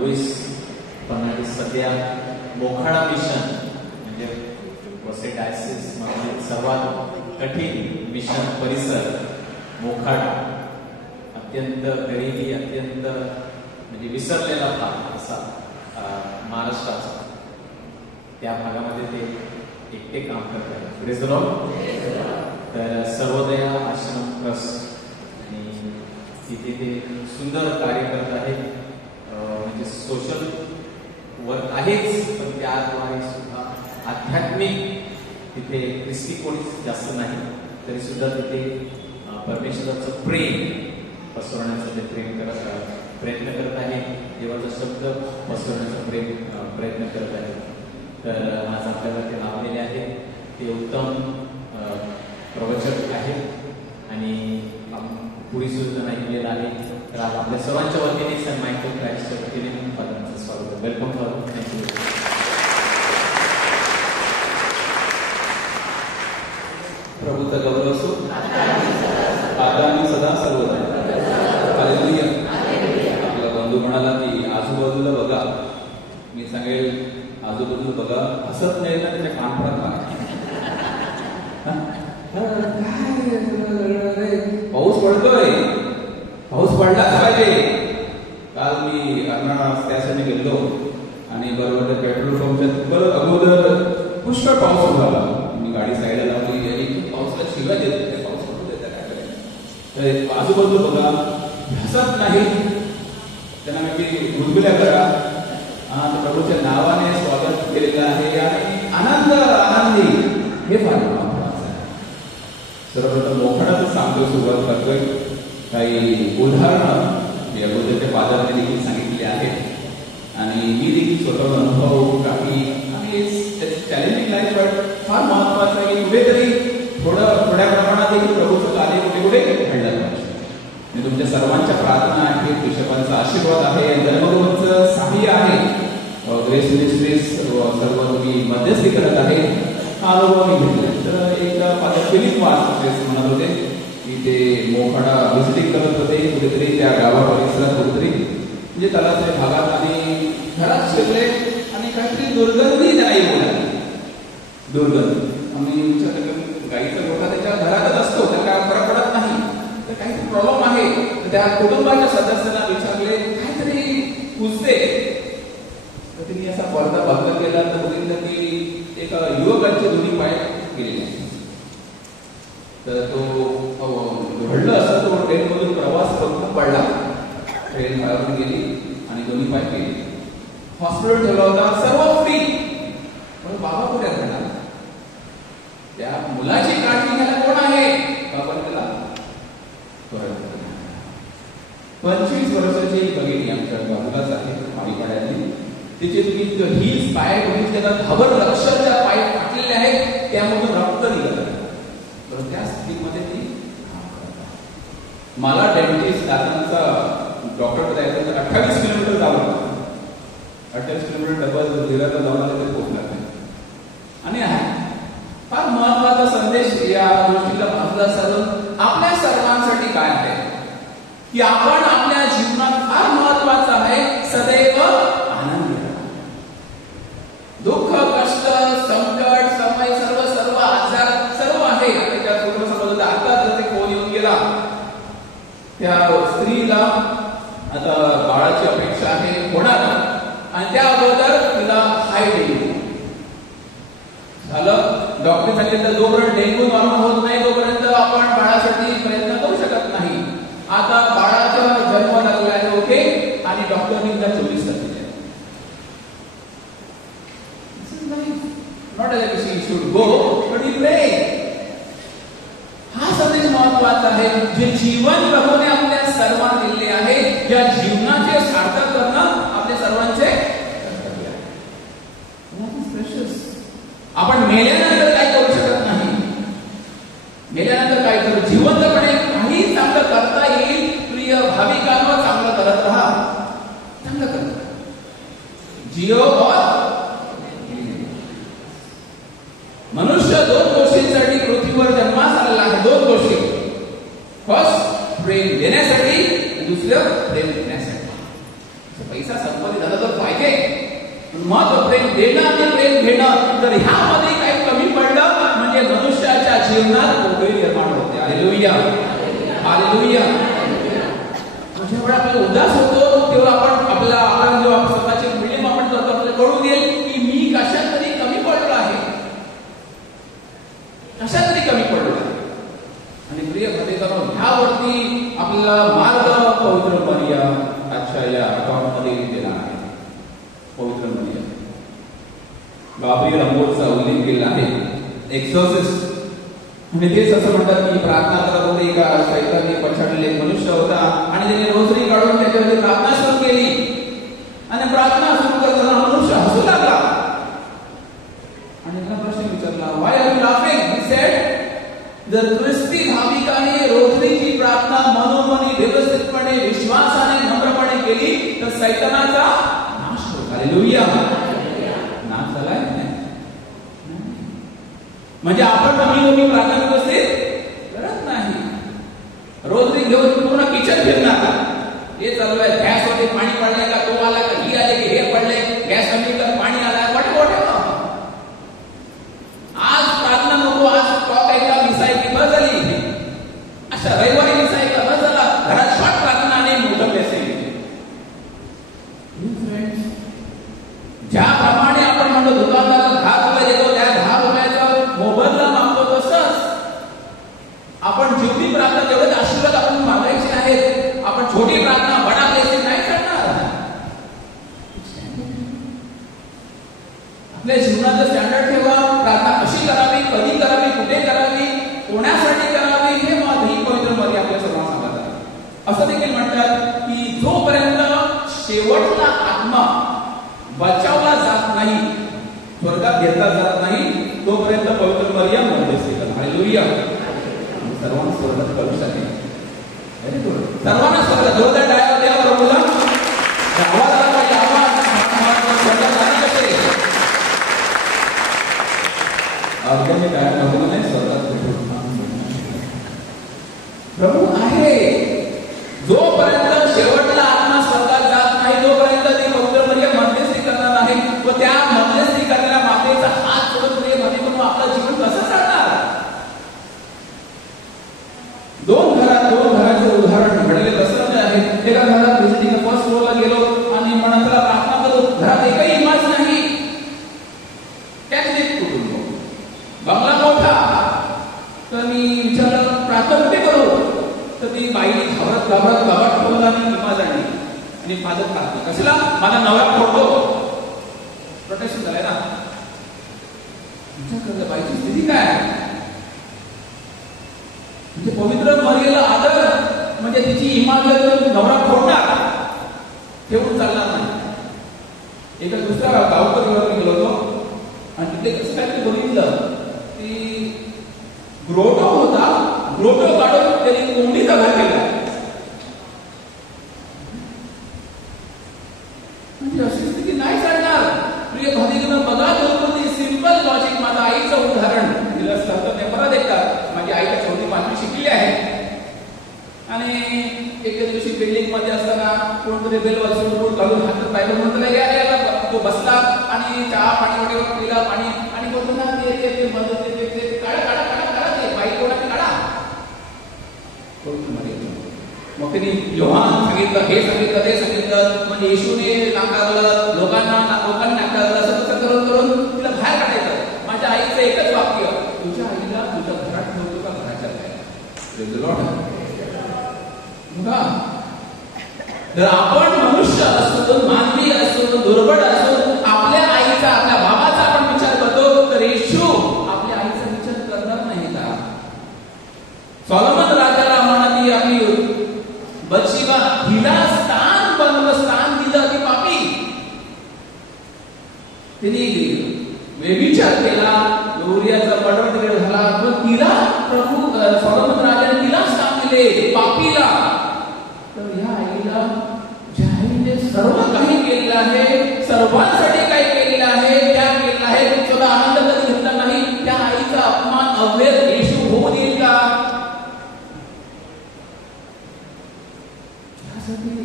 Lewis Fernandes सध्या Mokhada mission म्हणजे Vasai diocese मधील सर्वात कठीण मिशन परिसर मोखाडा, अत्यंत गरिबी, अत्यंत म्हणजे विसरलेला भाग असा महाराष्ट्राचा, त्या भागामध्ये ते एकटे काम करतात. Praise the Lord. तर सर्वोदया आश्रम ट्रस्ट आणि तिथे ते सुंदर कार्य करत आहेत. म्हणजे सोशल वर्क आहेच, पण त्याद्वारे सुद्धा आध्यात्मिक, तिथे ख्रिस्ती कोणीच जास्त नाही तरी सुद्धा तिथे परमेश्वराचं प्रेम पसरवण्याचं ते प्रयत्न करत आहे. देवाचा शब्द पसरवण्याचा प्रयत्न करत आहे. तर आज आपल्याला ते लाभलेले आहे. ते उत्तम प्रवचक आहेत आणि पुढे सुद्धा ऐकलेलं आहे. तर आज आपल्या सर्वांच्या वतीने सर मायकल क्राइस्टच्या वतीने पदांचं स्वागत. वेलकम करू. थँक्यू. प्रभूचा गौरव असो आता आणि सदा सर्वदा. हालेलुया. आपला बंधू म्हणाला की आजूबाजूला बघा. मी सांगेल आजूबाजूला बघा, हसत नाही ना त्याच्या कान पडत. पाऊस पडतोय, पाऊस पडलाच पाहिजे. काल मी कर्नाटक त्यासाठी गेलो आणि बरोबर त्या पेट्रोल पंपच्या अगोदर पुष्कळ पाऊस झाला. मी गाडी साईडला लावली, पावसाला शिवाय देत, पाऊस पडू देता काय. तर आजूबाजूला बघा, हसत नाही त्यांना मी गुलगुल्या करा. प्रभूच्या नावाने स्वागत केलेलं आहे आणि आनंदी हे फार महत्वाचं आहे. सर्वप्रथम मोखाडाच सांगतो, सुरुवात करतोय. काही उदाहरणं मी अगोदरच्या पादाने देखील सांगितले आहेत आणि मी देखील स्वतः अनुभव काही आणि चॅलेंजिंग लाईफ, पण फार महत्वाचं आहे की कुठेतरी थोड्या प्रमाणात देखील प्रभूचं कार्य कुठे घडलं पाहिजे. मी तुमच्या सर्वांच्या प्रार्थना आहेत, बिशपांचा आशीर्वाद आहे, धर्मगुरूंचं सहाय्य आहे, ग्रेस मिनिस्ट्रीज सर्व तुम्ही मध्यस्थी करत आहे. हा अनुभव मी घेतला. तर एक फिलिप वास म्हणत होते की ते मोखाडा व्हिजिटिंग करत होते कुठेतरी त्या गावा परिसरात, कुठेतरी म्हणजे तलाच्या भागात, आणि घरात शिरले आणि काहीतरी दुर्गंधी नाही बोलायला. दुर्गंध आम्ही गाईचा गोठा त्याच्या घरातच असतो, तर काय फरक पडत नाही. तर काहीतरी प्रॉब्लेम आहे. त्या कुटुंबाच्या सदस्यांना विचारले, काहीतरी कुजते. तर तिने असा पडदा बंद केला तर बघितलं की एका युवकांचे दोन्ही पाय गेलेले. तर तो घडलं असं, तो ट्रेनमधून प्रवास करून पडला. ट्रेन बाहेरून गेली आणि दोन्ही पाय गेले. हॉस्पिटल ठेवला होता, सर्व फ्री. पण बाबा कुठे घडला? त्या मुलाची काळजी घ्यायला कोण आहे? बाबाने त्याला 25 वर्षाची बघितली, आमच्या बाजूलाच आहे माळीपाड्यातली. तिचे तुम्ही हील्स पाय बघितले तर खबर लक्षाच्या पाय टाकलेले आहेत, त्यामधून रक्त निघत आहे. तर त्या स्थितीमध्ये ती मला डेंटिस्ट दातांचा डॉक्टर जायचं तर 28 किलोमीटर जावं. 28 किलोमीटर डबल दिला तर जाऊन ते पोहोचणार नाही. आणि फार महत्वाचा संदेश या गोष्टीला बाजूला सारून आपल्या सर्वांसाठी काय आहे की आपण आपल्या जीवनात फार महत्वाचं आहे सदैव आनंदी राहा. दुःख, कष्ट, संकट, समय, सर्व आजार सर्व आहे. त्या पूर्ण समजलं. आता जर ते कोण येऊन गेला, त्या स्त्रीला आता बाळाची अपेक्षा आहे, होणार आणि त्या अगोदर तिला हाय डेंग्यू झालं. डॉक्टर सांगितलं जोपर्यंत डेंग्यू नॉर्मल होत नाही तोपर्यंत आपण बाळासाठी प्रयत्न करू शकत नाही. आता बाळाचा जन्म लागला आहे, ओके, आणि डॉक्टरने 24 तास दिले. Not as she should go but we pray. हा संदेश महत्वाचा आहे. जे जीवन प्रभूने आपल्या सर्वांना दिले आहे, या जीवनाचे सार्थक करणं आपल्या सर्वांचे कर्तव्य आहे. आपण मेल्यानंतर काय करू शकत नाही. मेल्यानंतर काय करू? जिवंतपणे काही चांगलं करता येईल. प्रिय भाविकांवर चांगलं करत राहा, चांगलं करत राहा. जिओ और मनुष्य 2 गोष्टींसाठी पृथ्वीवर जन्मास आलेला आहे. 2 गोष्टी. फर्स्ट प्रेम देण्यासाठी, दुसरं प्रेम देण्यासाठी. पैसा संपत्ती झाला आहे. महत्व प्रेम देणं आणि प्रेम घेणं, जर ह्यामध्ये काही कमी पडलं म्हणजे मनुष्याच्या जीवनात पोकळी निर्माण होते. Hallelujah, hallelujah. जेव्हा आपल्याला उदास होतो तेव्हा आपण आपला जेव्हा स्वतःची मिळीम आपण करतो, आपल्याला कळून येईल की मी कशात तरी कमी पडलो आहे, कशात तरी कमी पडलो आहे. आणि प्रिय भक्तांनो, ह्यावरती आपल्याला मार्ग पवित्र मरिया आजच्या या अकाउंटमध्ये दिला आहे. पवित्र मरिया गाब्रिएल अंबोरचा उल्लेख केला आहे. एक्सॉर्सिस्ट म्हणजे तेच असं म्हणतात की प्रार्थना करत होते, एका शैतानी पछाडलेले एक मनुष्य होता आणि त्याने रोजरी काढून त्याच्यावरती प्रार्थना सुरू केली आणि प्रार्थना सुरू करताना मनुष्य हसू लागला आणि त्याला प्रश्न विचारला, why are you laughing? He said, जर ख्रिस्ती भाविकाने रोजरीची प्रार्थना मनोमनी व्यवस्थितपणे विश्वासाने नम्रपणे केली तर शैतानाचा नाश होतो. हालेलुया. नाश झालाय म्हणजे आपण कमी प्रार्थना व्यवस्थित करत नाही. रोजरी घेऊन पूर्ण किचन फिरणार, हे चालू आहे, गॅसवरती पाणी पडलंय का, तो आला का, ही आले की हे पडलंय, गॅस कमी तर पाणी आलाय, वाट आज प्रार्थना नको, आज टॉप एकदा मिसायची बस झाली, अशा रविवारी मिसायचा बस झाला, घरात शॉर्ट प्रार्थना आणि मोठं मेसेज. ज्याप्रमाणे आपण म्हणतो दुकानदाराला 10 रुपये देतो, त्या 10 रुपयाचा मोबदला मागतो, तसंच आपण जेवढी प्रार्थना तेवढेच आशीर्वाद आपण मागायचे आहेत. आपण छोटी प्रार्थना बडा पैसे नाही करणार. आपल्या जीवनाचं स्टँडर्ड ठेवा. प्रार्थना कशी करावी, कधी करावी, कुठे करावी, कोणासाठी करावी, हे ही पवित्र मरिया आपल्या सर्वांना सांगत आहे. असं देखील म्हणतात की जोपर्यंत शेवटचा आत्मा बचावला जात नाही, स्वर्गात घेतला जात नाही, तोपर्यंत पवित्र मरिया मध्यस्थी करतात. हालेलुया. सर्वांना स्वर्गात करू शकेल. Very good. सर्वांना स्वर्गात जोरदार टाळ्या द्या प्रभूला. आवाज आला पाहिजे, आवाज. स्वर्गात जाणे कसे? अवघ्याने टाळ्या प्रभूला नाही, स्वर्गात प्रभू आहे. जोपर्यंत शेवटला आत्मा स्वर्गात जात नाही तोपर्यंत ती पवित्र मरिया मध्यस्थी करणार नाही. व त्या मध्यस्थी करणाऱ्या मातेचा हात सोडून प्रेम म्हणून आपलं जीवन कसं चालणार? दोन घरांचं उदाहरण घडलेलं कसं आहे. एका घरात व्हिजिटिंग फर्स्ट फ्लोअरला गेलो आणि म्हणत प्रार्थना करू, घरात एकही इमाज नाही, कॅथलिक कुटुंब, बंगला मोठा. तर मी विचारलं प्रार्थना कुठे करू? तर ती बाई घाबरत ठेवला आणि इमाज आणली आणि माझं प्रार्थना कशाला? माझा नवरा फोडतो. प्रोटेक्शन झालंय ना. विचार बाईची स्थिती काय? म्हणजे पवित्र मरियेला आदर म्हणजे तिची इमारत नवरा फोडणार, ठेवून चालणार नाही. एका दुसऱ्या गावकरीवर गेलो होतो आणि तिथे कसं काय बघितलं, ती ग्रोटो होता, ग्रोटो काढून त्यांनी कोंबडीचा घर केला. म्हणजे अशी स्थिती नाही चालणार. प्रिय भाविकांनो, बघा दोन सिंपल लॉजिक. माझ्या आईचं उदाहरण दिलं असतं ते परत एकदा. माझी आई 4वी-5वी शिकली आहे आणि एके दिवशी बिल्डिंग मध्ये असताना कोणतरी बेल वाजवून रोड घालून हातात पाहिलं, म्हणतो यायला तो बसला आणि चहा पाणी वगैरे पिला पाणी आणि बोलतो ना ते काढा ते बाई कोणाची काढा. मग त्यांनी योहान सांगितलं, हे सांगितलं, ते सांगितलं. म्हणजे येशूने नाकारलं, लोकांनी नाकारलं. असं तसं करून तिला बाहेर काढायचं. माझ्या आईचं एकच वाक्य, तुझ्या आईला तुझ्या घरात ठेवतो का घराच्या बाहेर? जर आपण मनुष्य असतो, मानवी असतो, दुर्बळ असतो, आपल्या आईचा, आपल्या बाबाचा आपण विचार करतो, तर येशू आपल्या आईचा विचार करणार नाही का? सॉलोमन राजाला म्हणाली आपली बत्शेबा, हिला स्थान दिलं ती पापी. तिने व्यभिचार केला, उरियाचा मर्डर तिकडे झाला, पण तिला प्रभू सॉलोमन राजाने तिला स्थान दिले, पापीला. तर ह्या आईला, ज्या आईने सर्व काही केलेलं आहे, सर्वांसाठी काही केलेलं आहे, त्याग केलेला आहे, स्वतः आनंद कधी घेतला नाही, त्या आईचा अपमान अव्यय येशू होऊ देईल का?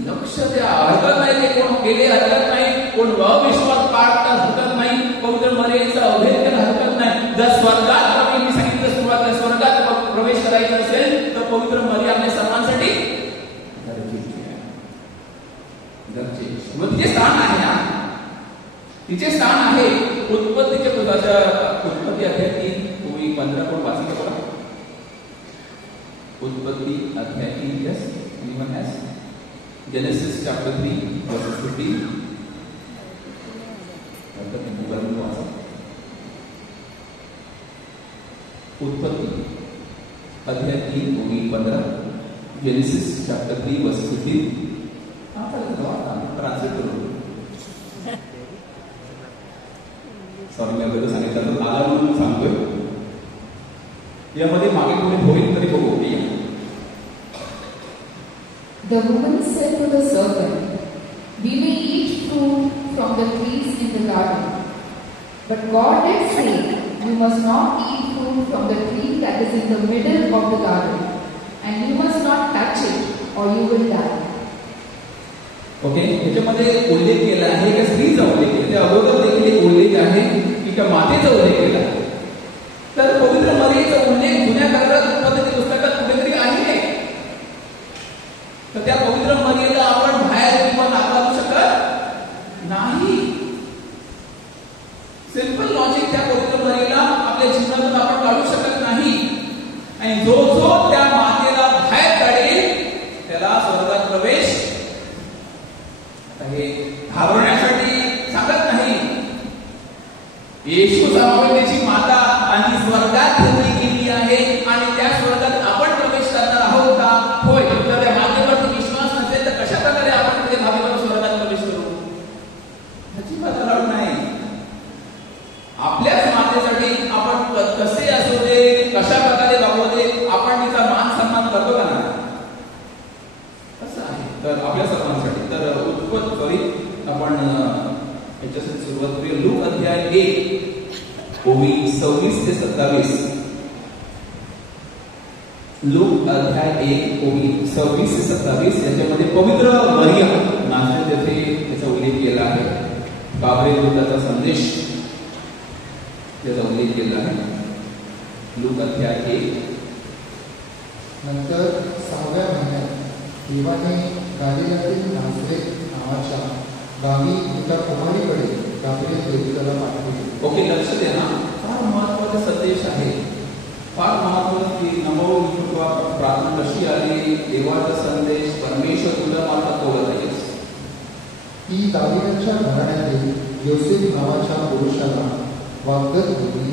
लक्ष द्या. हरकत नाही ते कोण केले, हरकत नाही कोण अविश्वास पाळता हरकत नाही, पवित्र मर्यादेचा अभेद करायला हरकत नाही. जर स्वर्गात मी सांगितलं सुरुवातीला स्वर्गात प्रवेश करायचा असेल तर पवित्र मर्यादा आपल्या सर्वांसाठी तिचे स्थान आहे ना, तिचे स्थान आहे. उत्पत्तीच्या उत्पत्ती अध्याय 3 तुम्ही 15 पण वाचलं बघा. उत्पत्ती अध्याय 3 yes anyone has genesis chapter 3 versus 15. उत्पत्ती अध्याय 3 तुम्ही 15 जेनेसिस चॅप्टर 3 वर्सेस 15. ट्रान्सलेट करू. सॉरी मी अगोदर सांगितलं तर आला म्हणून सांगतोय. यामध्ये मागे पुढे होईल तरी बघू. The woman said to the serpent, "We may eat fruit from the trees in the garden. But God did say, you must not eat fruit from the tree that is in the middle of the garden, and you must not touch it, or you will die." Okay, याच्यामध्ये उल्लेख केला आहे का स्त्रीचा उल्लेख केला, त्या अगोदर देखील उल्लेख आहे की त्या मातेचा उल्लेख केला. तर पवित्र मर्यादेचा उल्लेख जुन्या काळात उत्पत्ती पुस्तकात कुठेतरी आहे. तर त्या पवित्र मर्यादेला आपण बाहेर किंवा नाकारू शकत नाही. सिंपल लॉजिक त्या पवित्र मर्यादेला आपल्या जीवनातून आपण काढू शकत नाही. आणि जो जो त्या मातेला बाहेर काढेल त्याला स्वर्गात प्रवेश हे घाबरण्यासाठी सांगत नाही. येशू त्याची माता आणि स्वर्गात ठेवली गेली आहे आणि त्या स्वर्गात आपण प्रवेश करणार आहोत का? होय. तर त्या मातेवरती विश्वास नसेल तर कशा प्रकारे आपण पुढे भावीवर स्वर्गात प्रवेश करू? त्याची बात लावून नाही. आपल्याच मातेसाठी आपण कसे असू दे, कशा प्रकारे वागू दे, आपण तिचा मान सन्मान करतो का नाही? कसं आहे तर आपल्या सर्वांसाठी. तर आपण याच्यासाठी सुरुवात करूया. लूक अध्याय 1 ओवी 26 ते 27. लूक अध्याय 1 ओवी 26 ते 27 याच्यामध्ये पवित्र मरियम नाझरेत येथे त्याचा उल्लेख केला आहे. गाब्रिएल दूताचा संदेश त्याचा उल्लेख केला आहे. लूक अध्याय 1. नंतर 6व्या महिन्यात देवाने गालिलातील नाझरेत नावाच्या गावी एका कुमारीकडे गाब्रिएल देवदूताला पाठवले. ओके, लक्ष द्या ना, फार महत्वाचा संदेश आहे. फार महत्वाचा की नमो किंवा प्रार्थना कशी आली, देवाचा संदेश परमेश्वर तुला मार्फत बोलत आहे. ती दाविदाच्या घराण्यातील योसेफ नावाच्या पुरुषाला वागदत होती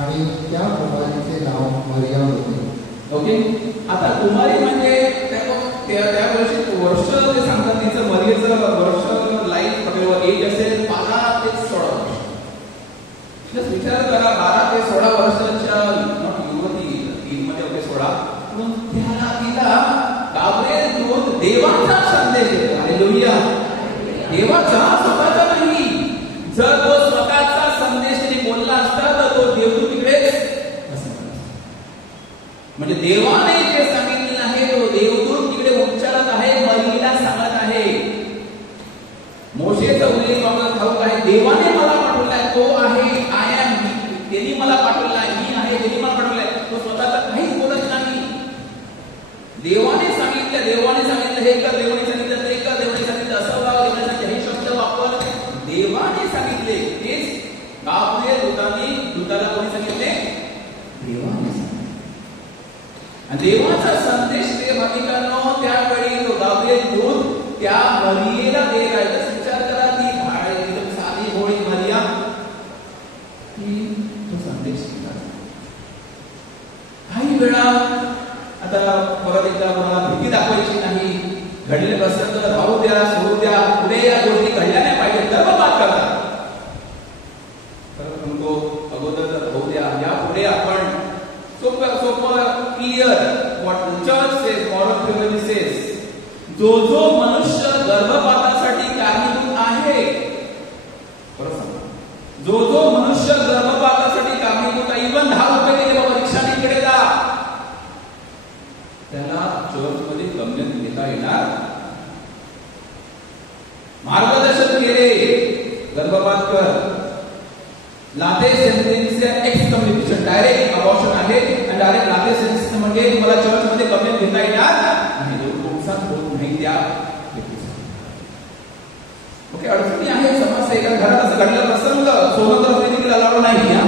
आणि त्या कुमारीचे नाव मरियम होते. ओके, आता कुमारी म्हणजे त्या वर्ष ते सांगतात तिचं मर्यादेचं वर्ष लाईफ पकडलं एज असेल 12 ते 16 वर्ष. विचार करा, 12 ते 16 वर्षाच्या युवती मध्ये 16 म्हणून तिला गाब्रिएल दूत देवाचा संदेश देतो. हालेलुया. देवाचा, स्वतःचा नाही. जर तो स्वतःचा संदेश तिने बोलला असता तर तो देवदूत तिकडेच म्हणजे देवाने जे सांगितलेलं आहे तो देवदूत तिकडे उच्चारत आहे, मरियेला सांगत आहे. मोशेचा उल्लेख आपल्याला ठाऊक आहे. देवाने मला पाठवलाय, तो आहे आय एम, त्यांनी मला पाठवलाय, मी आहे, त्यांनी मला पाठवलाय. तो स्वतःचा काहीच बोलत नाही. देवाने सांगितलं हे कर, देवाने सांगितलं ते कर, देवाने सांगितलं असं वाग, देवाने सांगितलं हे शब्द वापर, देवाने सांगितले. तेच गाब्रिएल दूताला कोणी सांगितले? देवाने. देवाचा संदेश ते भाविकांनो त्यावेळी तो गाब्रिएल दूत त्या मरियेला देत आहे. विचार करा, ती एकदम साधी भोळी मरियम ती तो संदेश काही वेळा. आता परत एकदा कोणाला भीती दाखवायची नाही. घडले प्रसंग राहू द्या, सोडू द्या, पुढे या गोष्टी घडल्या नाही पाहिजे तर बात करतात. परत म्हणतो अगोदर राहू द्या, या पुढे आपण सोपं clear what the church says, moral theology says, जो मनुष्य गर्भपातासाठी कारणीभूत आहे, जो मनुष्य गर्भपातासाठी कारणीभूत आहे, इव्हन 10 रुपये दिले बाबा रिक्षाने इकडे जा, त्याला चर्च मध्ये गमन घेता येणार. मार्गदर्शन केले गर्भपात कर, लाथे सेन्टेन्स एक्सकम्युनिकेशन, डायरेक्ट अबॉर्शन आहे आणि डायरेक्ट लाथे सेन्टेन्स म्हणजे मला चर्चमध्ये कमेंट घेता येणार नाही, जो नुकसान होत नाही त्या ओके. अडचणी आहे, समस्या एका घरात असं घडलं प्रसंग, सोनोग्राफी देखील अलाउड नाही हा.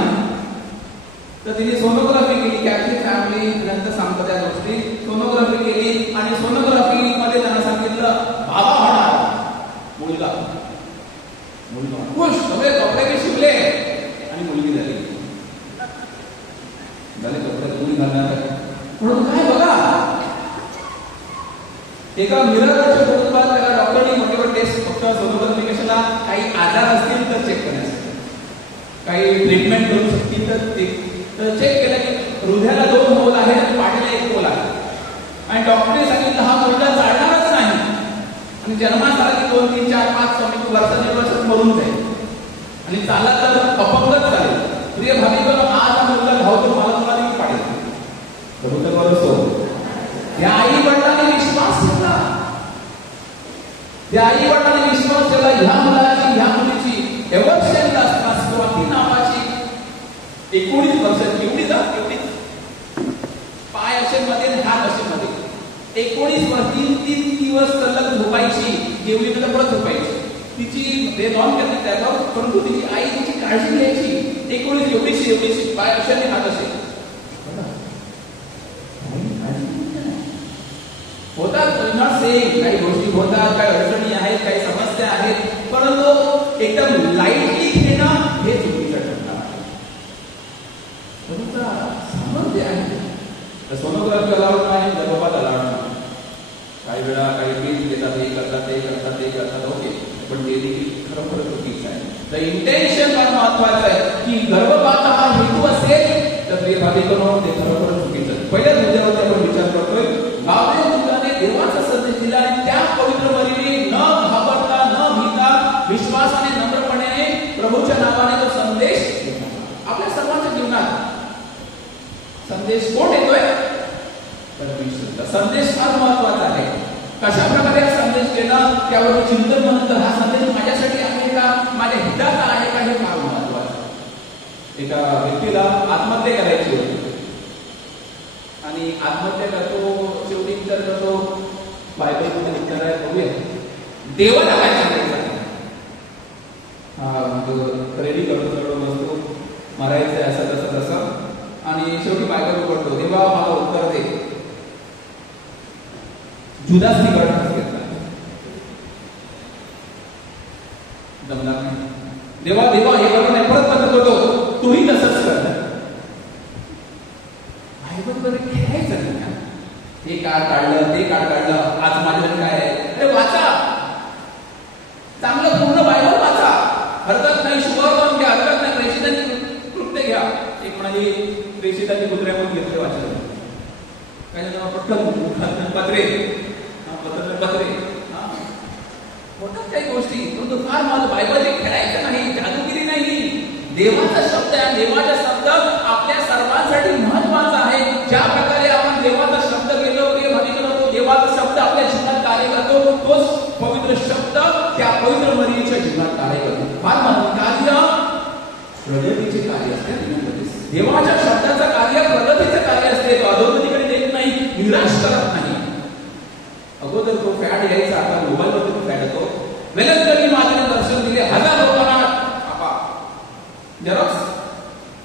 तर तिने सोनोग्राफी केली, कॅथलिक फॅमिली नंतर सांगतात त्या गोष्टी, सोनोग्राफी केली आणि सोनोग्राफी मध्ये त्यांना सांगितलं बाबा होणार, मुलगा मुलगा खुश, सगळे कपडे के शिवले आणि मुलगी झाली. झाले कपडे मुली घालणार म्हणून काय बघा, एका मिररच्या कुटुंबात त्याला डॉक्टरनी मोठे टेस्ट फक्त सोनोग्राफिकेशनला काही आजार असतील तर चेक करण्यासाठी, काही ट्रीटमेंट करू शकतील तर चेक केलं की हृदयाला 2 होल आहे आणि पाठीला 1 होल आहे आणि डॉक्टरने सांगितलं हा मुलगा चालणारच नाही आणि जन्मास आला की 2, 3, 4, 5 वर्षात मरून जाईल आणि चालला तर अपंगच चालेल. प्रिय भाविक, आज हा मुलगा धावतो, मला तुला देखील पाडेल. प्रभूचं बरोबर. या आई वडिलांनी विश्वास ठेवला, त्या आई वडिलांनी विश्वास ठेवला, ह्या मुलाची ह्या मुलीची एव्हर्शन स्वाती नावाची 19 वर्षाची एवढी पाय असे मध्ये हात असे मध्ये 19 वर्ष 3 दिवस सलग झोपायची, जेवली तर परत झोपायची. तिची ते नॉन करते त्यावर, परंतु तिची आई तिची काळजी घ्यायची. 19 एवढीशी पाय असे आणि हात असे होतात. नॉट सेम, काही गोष्टी होतात, काही अडचणी आहेत, काही समस्या आहेत, परंतु एकदम लाईटली घेणं हे चुकीचं ठरणार आहे. सामर्थ्य आहे. सोनोग्राफी अलाउड नाही, गर्भपात अलाउड नाही. काही वेळा काही केस घेतात, हे करतात, ते करतात, ते करतात, ओके, पण ते देखील खरोखर चुकीचं आहे. द इंटेन्शन फार महत्वाचं आहे की गर्भपात हा हेतू असेल तर ते भाविकांनो ते खरोखर चुकीचं. पहिल्या मुद्द्यावरती आपण विचार करतोय, गावरे मुलाने देवाचा संदेश दिला आणि त्या पवित्र मरीने न घाबरता न भीता विश्वासाने नम्रपणे प्रभूच्या नावाने तो संदेश आपल्या सर्वांच्या जीवनात संदेश कोण येतोय? परमेश्वर. संदेश फार महत्वाचा आहे. कशा प्रकारे संदेश देणं त्यावर चिंतन म्हणतं, हा संदेश माझ्यासाठी आहे का, माझ्या हिताचा आहे का, हे फार महत्वाचं. एका व्यक्तीला आत्महत्या करायची होती आणि आत्महत्या करतो, शेवटी विचार करतो, बायबलमध्ये उत्तर आहे, बघूया देवाला काय सांगायचं. रेडी करतो, चढवून बसतो, मरायचं असं तसं तसं आणि शेवटी बायबल उघडतो, देवा मला उत्तर दे. जुदासनी गळफास घेतला, जमणार नाही. देवा देवा हे बरोबर नाही, परत बंद करतो, तूही तसंच कर. बायबलमध्ये खेळायचं नाही का, हे कार्ड काढलं, ते कार्ड काढलं, आज माझ्याकडे काय आहे, अरे वाचा, चांगलं पूर्ण बायबल वाचा. हरकत नाही, शुभर पण घ्या, हरकत नाही, प्रेषितांची कृत्य घ्या. एक म्हणाली प्रेषितांची कुत्र्याकडून घेतले वाचलं, काय पटकन पत्रे होतात काही गोष्टी, परंतु फार मला बायबल खेळायचं नाही, जादूगिरी नाही. देवाचा शब्द आहे, देवाचा शब्द आपल्या सर्वांसाठी महत्वाचा आहे. ज्या प्रकारे आपण देवाचा शब्द केलो, तो देवाचा शब्द आपल्या जीवनात कार्य करतो, तोच पवित्र शब्द त्या पवित्र मरीच्या जीवनात कार्य करतो. फार कार्य प्रगतीचे कार्य असते. देवाच्या शब्दाचं कार्य प्रगतीचं कार्य असते. तो अधोगतीकडे देत नाही, निराश करत नाही. अगोदर तो फॅड यायचा, आता मोबाईलवरती तो फॅड येतो. वेलंकरी माझ्याने दर्शन दिले, 1000 लोकांना झेरॉक्स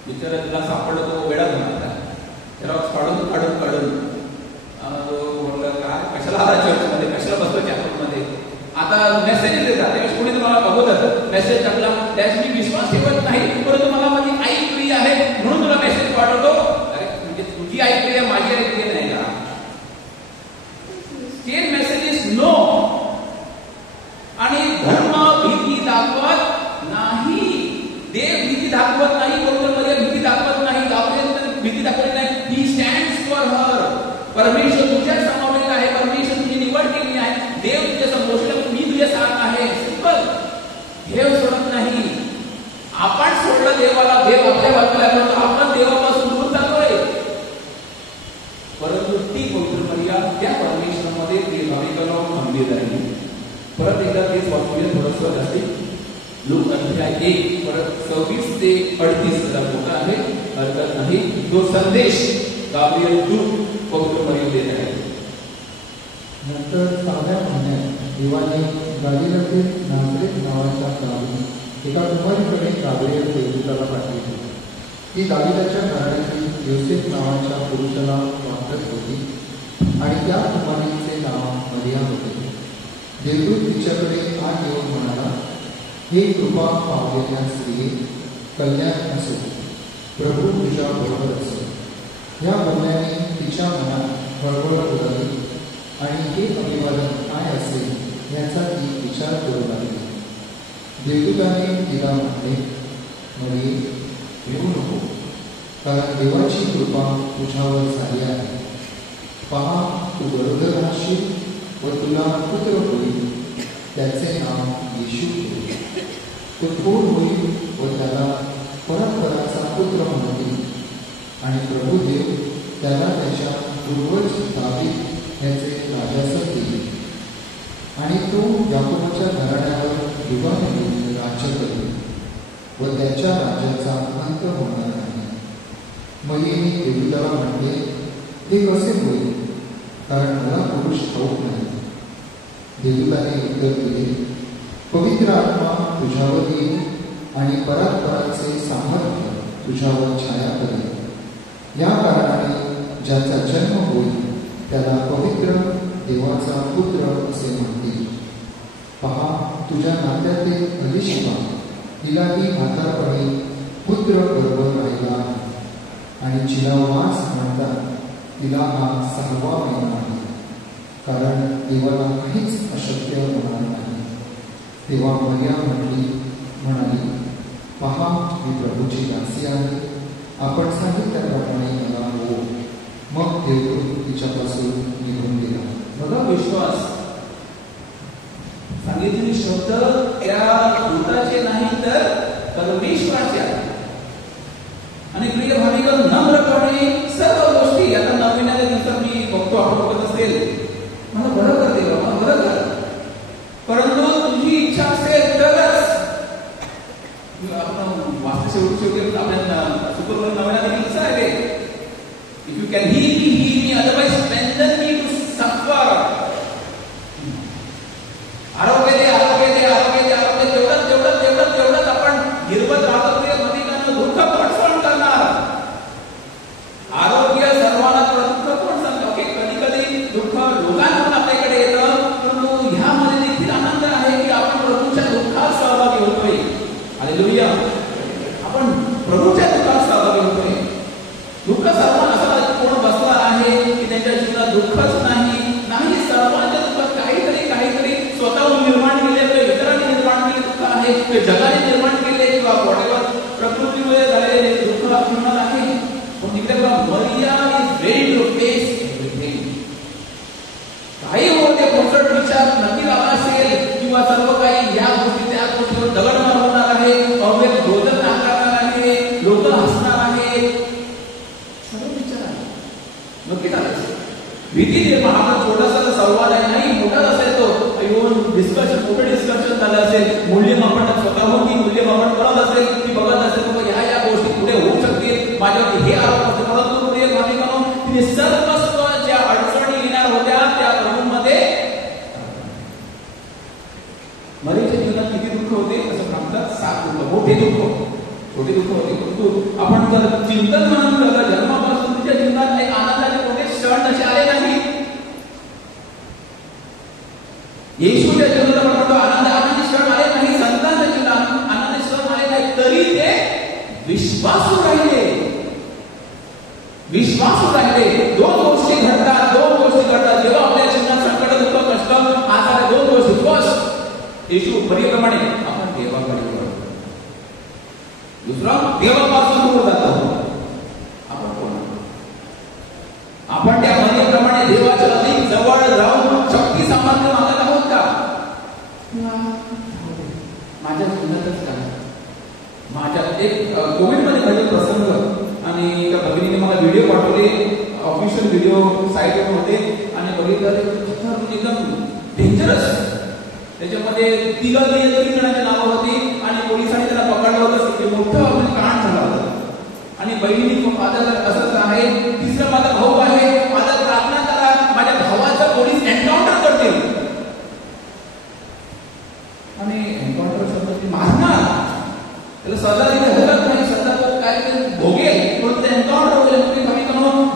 विचार तुला सापडलं, तो वेळा होणार. झेरॉक्स काढून काढून काढून म्हटलं काय कशाला आला चर्चमध्ये, कशाला बसतो चॅपलमध्ये. आता मेसेज देतात, त्यावेळेस कोणी तुम्हाला अगोदर मेसेज टाकला, त्यावेळेस मी विश्वास ठेवत नाही, परंतु मला माझी आई प्रिय आहे म्हणून तुला मेसेज पाठवतो. अरे म्हणजे तुझी आई प्रिय, माझी आई प्रिय नाही का? Same message is no. आणि धर्म भीती दाखवत नाही, देव भीती दाखवत नाही, पवित्र भीती दाखवत नाही, गावरे भीती दाखवत नाही. ही स्टँड्स फॉर हर. परमेश्वर तुझ्या समवेत आहे, परमेश्वर तुझी निवड केली आहे, देव तुझ्या समोर, मी तुझ्या साथ आहे. सिंपल. देव सोडत नाही. आपण सोडलं देवाला, देव आपल्या बाजूला करतो, आपण देवापासून दूर चाललोय. परंतु ती पवित्र मर्या त्या परमेश्वरामध्ये ती भाविकांना खंबीर राहिली. परत एकदा तेच वाचूया थोडंसं जास्ती. लूक अध्याय 1 परत 26 ते 38 जरा मोठा आहे, हरकत नाही. तो संदेश गाब्रिएल दूत पवित्र मरियम देत आहे. नंतर 6व्या महिन्यात देवाने गालिलातील नाझरेत नावाच्या गावी एका कुमारीकडे गाब्रिएल देवदूताला पाठविले. ती गालिलाच्या घराण्यातील योसेफ नावाच्या पुरुषाला वाटत होती आणि त्या कुमारीचे नाव मरिया होते. देवदूत तिच्याकडे आत येऊन म्हणाला, हे कृपा पावलेल्या स्त्रिये, कल्याण असो, प्रभू तुझ्या बरोबर असो. या बोलण्याने तिच्या मनात हळहळ उडाली आणि हे अभिवादन काय असेल याचा ती विचार करू लागली. देवदूताने तिला म्हटले, मरिये, भिवू नको, कारण देवाची कृपा तुझ्यावर झाली आहे. पहा, तू गरोदर राहशील व तुला पुत्र होईल, त्याचे नाव येशू होईल. तो थोर होईल व त्याला परंपराचा पुत्र म्हणतील आणि प्रभुदेव त्याला त्याच्या पूर्वज दावीद याचे राजासन देईल आणि तो याकोबाच्या घराण्यावर युगाने येऊन राज्य करेल व त्याच्या राज्याचा अंत होणार नाही. मरियेने देवदूताला म्हटले, हे कसे होईल, कारण मला पुरुष ठाऊक नाही. देवदूताने उत्तर दिले, पवित्र आत्मा तुझ्यावर येईल आणि परात्पराचे सामर्थ्य तुझ्यावर छाया करेल. या कारणाने ज्याचा जन्म होईल त्याला पवित्र देवाचा पुत्र असे म्हणतील. पहा, तुझ्या नात्यातील अलिशिबा तिलाही म्हातारपणी पुत्र गर्भ राहिला आहे आणि जिला मास म्हणतात तिला हा 6वा महिना आहे, कारण देवाला काहीच अशक्य होणार नाही. तेव्हा मरिया म्हणाली, पहा, मी प्रभूची दासी आहे, आपण सांगितल्याप्रमाणे मला हो. मग देवदूत तिच्यापासून निघून गेला. बघा विश्वास, सांगितलेले शब्द त्या दूताचे नाही तर परमेश्वराचे आहेत. आणि प्रिय भाविकांनो, नम्रपणे सर्व गोष्टी आता नवीन नंतर मी बघतो, आपण बघत असेल, मला बरं करते बाबा, बरं कर, परंतु तुझी इच्छा असेल तरच. आपण वास्तू शेवटी आपल्या सुपर नवीन कसं आहे, if you can heal me, otherwise strengthen me to suffer. आरोग्य दे, आरोग्य दे, आरोग्य दे, आरोग्य. तेवढंच आपण गिरवत राहतो. प्रिय भाविकांनो, दुःख कोण सहन करणार? आरोग्य सर्वांना, दुःख कोण सहन? ओके, कधी दुःख लोकांकडून आपल्याकडे येतं, परंतु ह्यामध्ये देखील आनंद आहे की आपण प्रभूच्या दुःखात सहभागी होतोय. हालेलुया, आपण प्रभूच्या दुःखात सहभागी होतोय. दुःख सर्वांना असं कोण बसला आहे की त्यांच्या जीवनात दुःखच नाही. सर्वांच्या दुःखात काहीतरी स्वतःहून निर्माण केले, इतरांनी निर्माण केले दुःख आहे, ते जगाने निर्माण केले किंवा वॉटेवर प्रकृतीमुळे झालेले दुःख जीवनात आहे. पण तिकडे Maria is ready to face everything. काही होते पोचट विचार नक्की आला असेल किंवा सर्व काही या गोष्टी त्या गोष्टीवर दगडमार होणार आहे, अवघड भोजन नाकारणार आहे, लोक हसणार आहे, सर्व विचार आहे. नक्की झालं भीती निर्माण. आपण छोटासा संवाद आहे, नाही मोठाच असेल तो, येऊन डिस्कशन, मोठं डिस्कशन झालं असेल, मूल्यमापन स्वतःहून ती मूल्यमापन करत असेल, ती बघत असेल की ह्या गोष्टी पुढे होऊ शकतील, माझ्यावरती हे आरोप असते. परंतु पुढे भाविकांनो, तिने सर्वस्व ज्या अडचणी येणार होत्या त्या प्रभूमध्ये. मरियेच्या जीवनात किती दुःख होते असं सांगतात? 7 दुःख, मोठे दुःख, छोटे दुःख होते. परंतु आपण जर चिंतन म्हणून केलं, जन्मापासून तिच्या जीवनात एक आनंदाचे मोठे क्षण असे आले नाही. येशूच्या जीवनात म्हणतो आनंदाचे क्षण आले नाही, संतांच्या जीवनात आनंदाचे क्षण आले नाही, तरी ते विश्वासू राहिले. दोन गोष्टी घडतात जेव्हा आपल्या जीवनात संकट, दुःख, कष्ट, आजार, 2 गोष्टी. फर्स्ट, येशू मरियेप्रमाणे आपण देवाकडे वळतो. दुसरा, देवापासून दूर जातो. आपण कोण? आपण त्या मरियेप्रमाणे देवाच्या अधिक जवळ राहून शक्ती सामर्थ्य मागत आहोत का? माझ्या जीवनातच काय, माझ्या एक कोविडमध्ये घडले प्रसंग आणि एका भगिनीने मला व्हिडिओ पाठवले, ऑफिशियल व्हिडिओ साईटवर होते आणि बघितलं एकदम डेंजरस. त्याच्यामध्ये 3 जणांची नावं होती आणि फादर असंच आहे, तिसरं माझा भाऊ आहे, माझा प्रार्थना करा, माझ्या भावाचं पोलीस एन्काउंटर करतील. आणि एन्काउंटर शब्द मारणार, त्याला सजा दिली हरकत नाही, सजा काय भोगेल, पण ते एन्काउंटर होईल.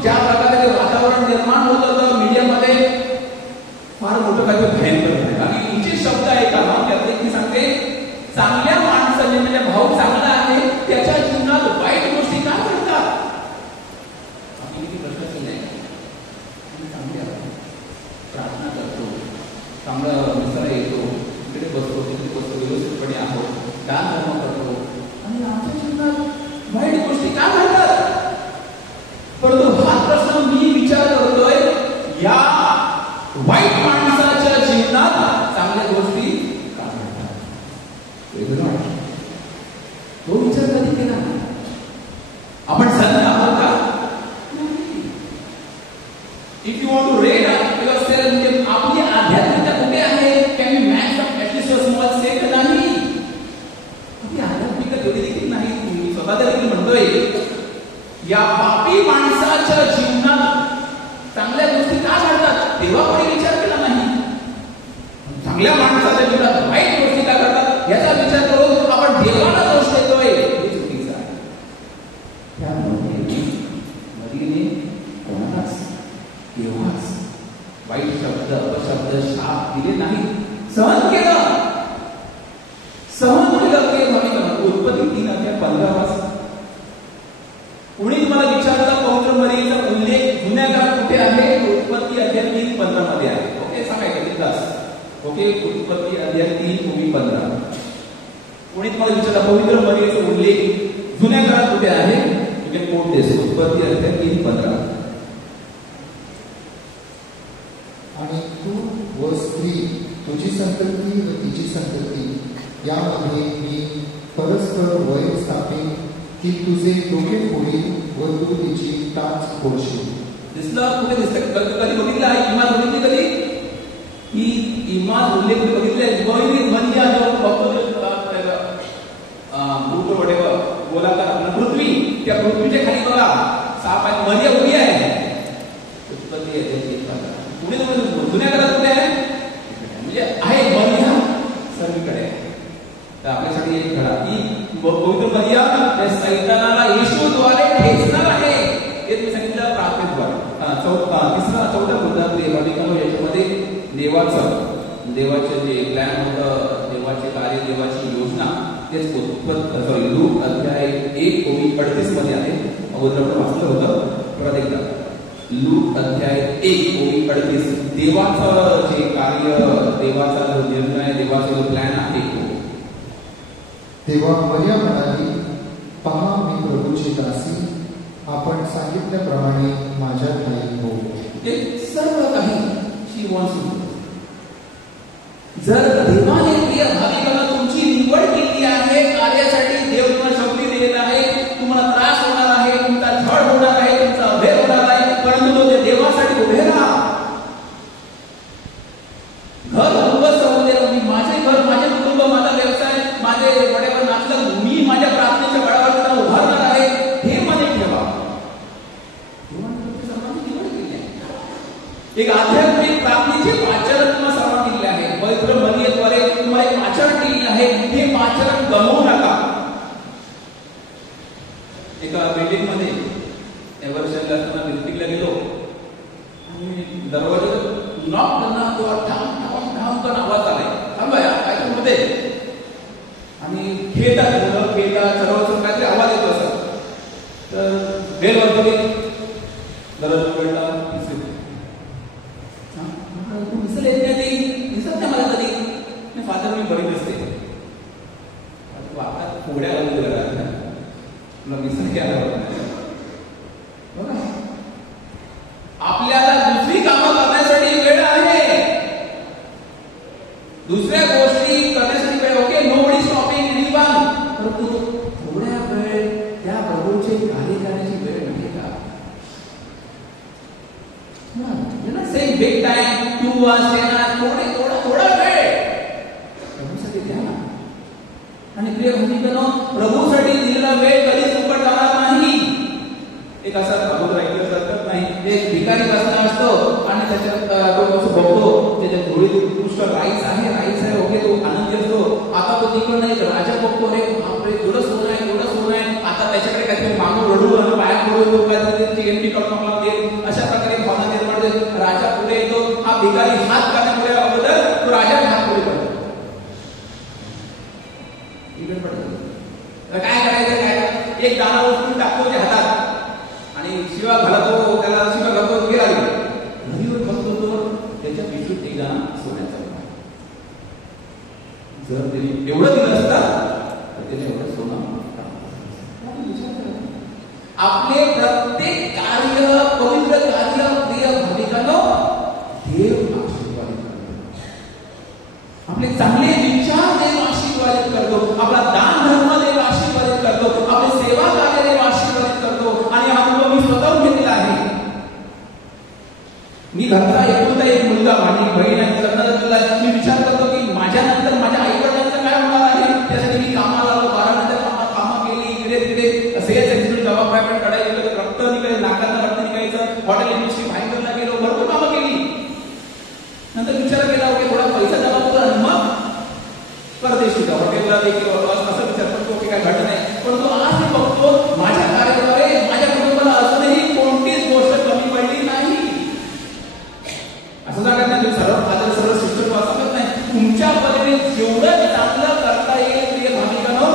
ज्या प्रकारे वातावरण निर्माण होत होतं मीडियामध्ये फार मोठं काही भयंकर आहे. आणि हिचे शब्द आहे का त्यातले की सांगते, चांगल्या माणसाने म्हणजे भाऊ चांगला आहे त्याच्या जीवनात वाईट गोष्टी का घडतात. आपण किती प्रश्न केले, चांगले आहोत, प्रार्थना करतो, चांगला मित्र येतो, इकडे बसतो तिकडे बसतो, व्यवस्थितपणे आहोत, दान धर्म करतो, आणि आमच्या जीवनात वाईट गोष्टी का घडतात. परंतु हा प्रश्न मी विचार करतोय, या वाईट माणसाच्या जीवनात चांगल्या गोष्टी का घडतात. तो विचार कधी केला. आपण संत आहोत का? If you want to read yourself, म्हणजे आपली आध्यात्मिकता कुठे आहे, can you match up at least a small set. नाही, आपली आध्यात्मिकता तेवढी देखील नाही. मी स्वतः देखील म्हणतोय, या पापी माणसाच्या जीवनात चांगल्या गोष्टी का घडतात तेव्हा कोणी विचार केला नाही. चांगल्या माणसाच्या जीवनात वाईट गोष्टी का घडतात याचा विचार करून आपण देवाला दोष देतोय, हे चुकीचं आहे. त्यामुळे नदीने कोणालाच केव्हाच वाईट शब्द, अपशब्द, शाप दिले नाही, सहन केलं. ते उत्पत्ती 3:15. कोणी तुम्हाला विचारलं पवित्र मरियेचा उल्लेख जुन्या काळात कुठे आहे, उत्पत्ती अध्याय 3:15 मध्ये आहे. ओके, सांगायचं ओके, उत्पत्ती अध्याय 3:15. कोणी तुम्हाला विचारलं पवित्र मरियेचा उल्लेख जुन्या काळात कुठे आहे, तुम्ही कोट देस उत्पत्ती अध्याय 3:15. आणि तू व स्त्री, तुझी संतती व तिची संतती यामध्ये मी परस्पर वैर स्थापिन की तुझे डोके फोडील व तू तिची टाच फोडशील. दिसलं कुठे दिसतं, कधी बघितलं आहे इमाज बघितली कधी, ही इमाज उल्लेख बघितले. गोलाकार पृथ्वी, त्या पृथ्वीच्या खाली बघा 6 पाय मरिया उभी आहे. उत्पत्ती आहे पुढे जुन्या काळात कुठे आहे, म्हणजे आहे मरिया सर्वीकडे. तर आपल्यासाठी एक धडा की पवित्र मरिया त्या सैतानाला येशूद्वारे ठेचणार आहे, हे तुम्ही सांगितलं प्रार्थनेद्वारे. चौथा मुद्दा याच्यामध्ये देवाचं जे प्लॅन होतं, देवाचे कार्य, देवाची योजना, तेच लूक अध्याय 1:38 मध्ये आहे. अगोदर वाचलं होतं, परत एकदा लूक अध्याय 1:38. देवाचं जे कार्य, देवाचा जो निर्णय, देवाचा जो प्लॅन आहे. तेव्हा मरिया म्हणाली, पहा मी प्रभूची दासी, आपण सांगितल्याप्रमाणे माझ्या ठाई हो. ते सर्व काही शी वॉन्ट्स टू. जर देवाने प्रिय भाविकांना तुमची निवड केली आहे कार्यासाठी, देव तुम्हाला शक्ती दिलेला आहे, तुम्हाला त्रास होणार आहे, तुमचा झड होणार आहे, तुमचा अभेद होणार आहे, परंतु तो देवासाठी उभे राहा. घर उभं राहून दे. माझे घर, माझे कुटुंब, माझा व्यवसाय, माझे वडेवर नाचलं, मी माझ्या प्रार्थनेच्या बळावर त्यांना उभारणार आहे, हे मने ठेवा. एक आध्यात्मिक प्रार्थनेचे आचरण तुम्हाला सर्वांना दिले आहे. पवित्र मरियेद्वारे तुम्हाला एक आचरण दिले आहे, हे आचरण गमवू नका. एका बिल्डिंग मध्ये एव्हरेस्टला असताना बिल्डिंगला गेलो आणि दरवाजा नॉक करणार किंवा ठाम करून आवाज आलाय, थांबाया काय मध्ये, आणि खेळतात मुलं, खेळतात सर्व काहीतरी आवाज येतो असं. तर बेल वाजवली, दरवाजा उघडला, दिसत येत नाही, दिसत नाही मला कधी. फादर मी बरी दिसते, वाकात फोड्या लागली तुला दिसत बघा. आपल्याला दुसरी कामं करण्यासाठी वेळ आहे, दुसऱ्या गोष्टी करण्यासाठी वेळ. ओके, नोबडी स्टॉपिंग एनीवन, परंतु थोड्या वेळ त्या प्रभूचे कार्य करण्याची वेळ नाही का? Same big time 2 hours 10 hours, थोडा वेळ प्रभूसाठी द्या ना. आणि प्रिय भाविकांनो, प्रभूसाठी दिलेला वेळ कधीच फुकट जाणार नाही. एक असा अगोदर ऐकल्यासारखं नाही, एक भिकारी बसला असतो आणि त्याच्यात तो असं बघतो त्याच्या धुळीत पुष्कळ राईस आहे ओके, तो आनंदी असतो. आता तो तिकडनं एक राजा बघतो, रे बापरे एवढं सोनं आहे, आता त्याच्याकडे काहीतरी मागून रडू आणि पाया पडू काहीतरी एमपी करून मला दे, अशा प्रकारे भावना निर्माण होते. राजा पुढे येतो, हा भिकारी हात करण्यापुढे अगोदर तो राजाने हात पुढे पडतो. काय करायचं, एक दाणा उचलून टाकतो त्या हातात आणि शिवा घालतो, त्याला शिवा घालतो, गेला घरीवर बघतो तो त्याच्या पिशवीत एक दाणा सोन्याचा. जर त्याने एवढं दिलं असतं तर त्याने एवढं सोनं. आपले प्रत्येक कार्य, पवित्र कार्य, प्रिय भाविकांनो, देव आशीर्वादित करतो. आपले चांगले विचार देव आशीर्वादित करतो, आपला दान धर्म देव आशीर्वादित करतो, आपली सेवा कार्य देव आशीर्वादित करतो. आणि हा अनुभव मी स्वतःहून घेतलेला आहे. मी घरचा एकुलता एक मुलगा, माझी बहीण आहे, लग्न झालेलं. मी विचार करतो की माझ्यानंतर माझ्या आई वडिलांचं काय होणार आहे. त्यासाठी मी कामाला आलो, 12 नंतर कामं केली, इकडे सेल्स एक्झिक्युटिव्ह दवाखान्यात कडाई गेलो, रक्त निघायचं, नाकांना रक्त निघायचं, हॉटेल इंडस्ट्री भाईंदरला गेलो, भरपूर कामं केली. नंतर विचार केला की थोडा पैसा जमा होता आणि मग परदेशी हॉटेलला देखील असं विचार करतो की काय घडत नाही. परंतु आज मी बघतो माझ्या कार्याद्वारे माझ्या कुटुंबाला अजूनही कोणतीच गोष्ट कमी पडली नाही. असं सांगत नाही सर्व शिक्षण वाचत नाही. तुमच्या परीने जेवढं चांगलं करता येईल प्रिय भाविकांनो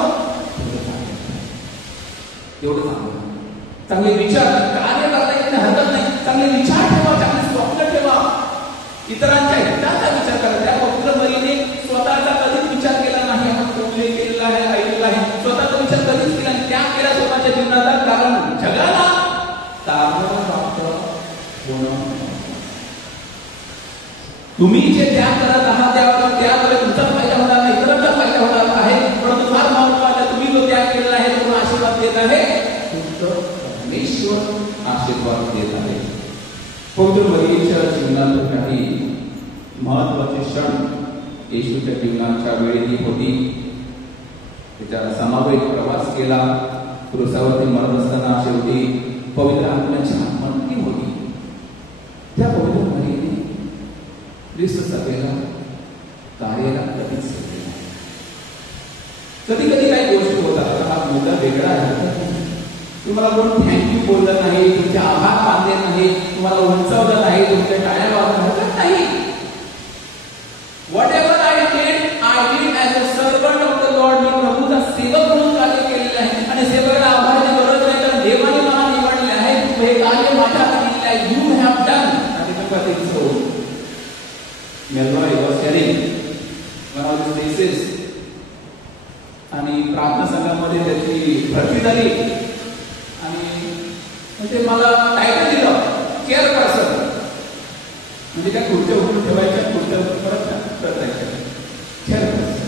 तेवढं चांगलं. चांगले विचार, कार्य करता येईल हरकत नाही. चांगले विचार ठेवा, चांगले स्वप्न ठेवा, इतरांच्या हिताचा विचार करा. त्या पवित्र मरीने स्वतःचा कधीच विचार केला नाही. आपण कोणीही केलेला आहे, ऐकलेला आहे, स्वतःचा विचार कधीच केला नाही. त्या केला स्वतःच्या जीवनाचा, कारण जगाला तारण प्राप्त होणं. तुम्ही जे त्याग करत आहात त्याद्वारे तुमचा फायदा होणार नाही, इतरांचा फायदा होणार आहे. परंतु फार महत्वाचा, तुम्ही जो त्याग केलेला आहे तो कोण आशीर्वाद देत आहे? तुमचं परमेश्वर आशीर्वाद देत आहे. पवित्र मरीच्या जीवनात काही महत्वाचे क्षण येशूच्या जीवनाच्या वेळेची होती. त्याच्या समावेश प्रवास केला, क्रूसावरती मरत असताना शेवटी पवित्र आत्म्याची मंत्री होती. त्या पवित्र मरीने ख्रिस्त सभेला कार्याला कधीच केलेला नाही. कधी कधी काही गोष्टी होतात, हा मुद्दा वेगळा आहे. तुम्हाला कोण थँक्यू बोललं नाही, तुमचे आभार मानले नाही, तुम्हाला उंचावलं नाही, तुमच्या टाळ्या वाजवल्या नाही. Whatever I did as a servant of the Lord. मी प्रभूचा सेवक म्हणून कार्य केलेलं आहे आणि सेवकाला आभाराची गरज नाही, कारण देवाने मला निवडले आहे. हे कार्य माझ्या हाती दिलेलं आहे. You have done. Melbourne was sharing one of his places आणि प्रार्थना संघामध्ये त्याची भरती झाली आणि म्हणजे मला टायटल दिलं चेअरपर्सन. म्हणजे त्या खुर्च्या उघडून ठेवायच्या, खुर्च्या परत करायच्या. चेअरपर्सन